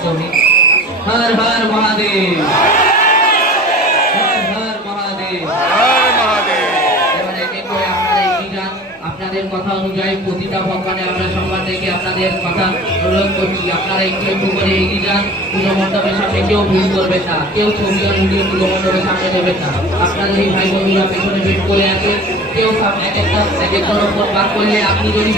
स्तुति। हर हर महादेव, हर हर महादेव, हर महादेव। এবারে এক এক করে আপনারা এগিয়ে যান। আপনাদের কথা অনুযায়ী প্রতিটা ভগবানে আমরা সম্মান রেখে আপনাদের কথা অনুরোধ করছি, আপনারা একটু একটু করে এগিয়ে যান। পুজো মণ্ডপের সামনে কেউ ভুল করবেন না, কেউ ছবি আর ভিডিও পুজো মণ্ডপের সামনে দেবেন না। আপনাদের এই ভাই বন্ধুরা পেছনে বেট করে আছে, কেউ এক একজনের উপর পার করলে আপনি যদি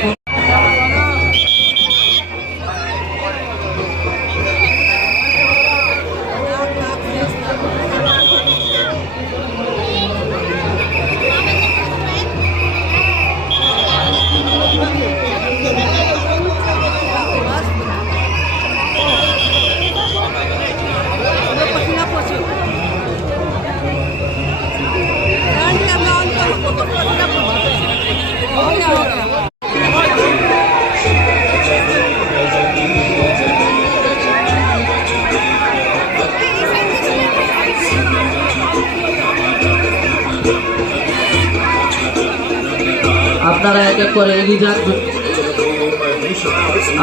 আপনারা এক এক করে এগিয়ে যান,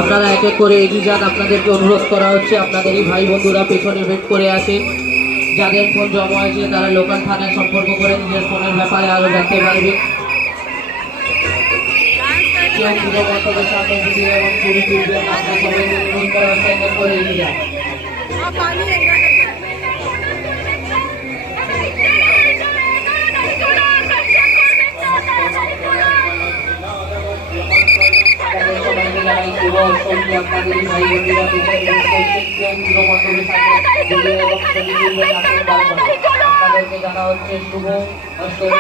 আপনারা এক এক করে এগিয়ে যান। আপনাদেরকে অনুরোধ করা হচ্ছে, আপনাদের এই ভাই বন্ধুরা পেছনে ওয়েট করে আছে, যাদের ফোন জমা হয়েছে তারা লোকাল থানায় সম্পর্ক করে নিজের ফোনের ব্যাপারে আরো জানতে পারবে। কেউ পুরো মণ্ডপের সামনে ভিডিও এবং ছবি তুলবেন, আপনার সবাইকে অনুরোধ করা হচ্ছে এক এক করে এগিয়ে যান। আপনাদের ভাই বন্ধুরা আপনাদেরকে জানা হচ্ছে শুভ অষ্টমী।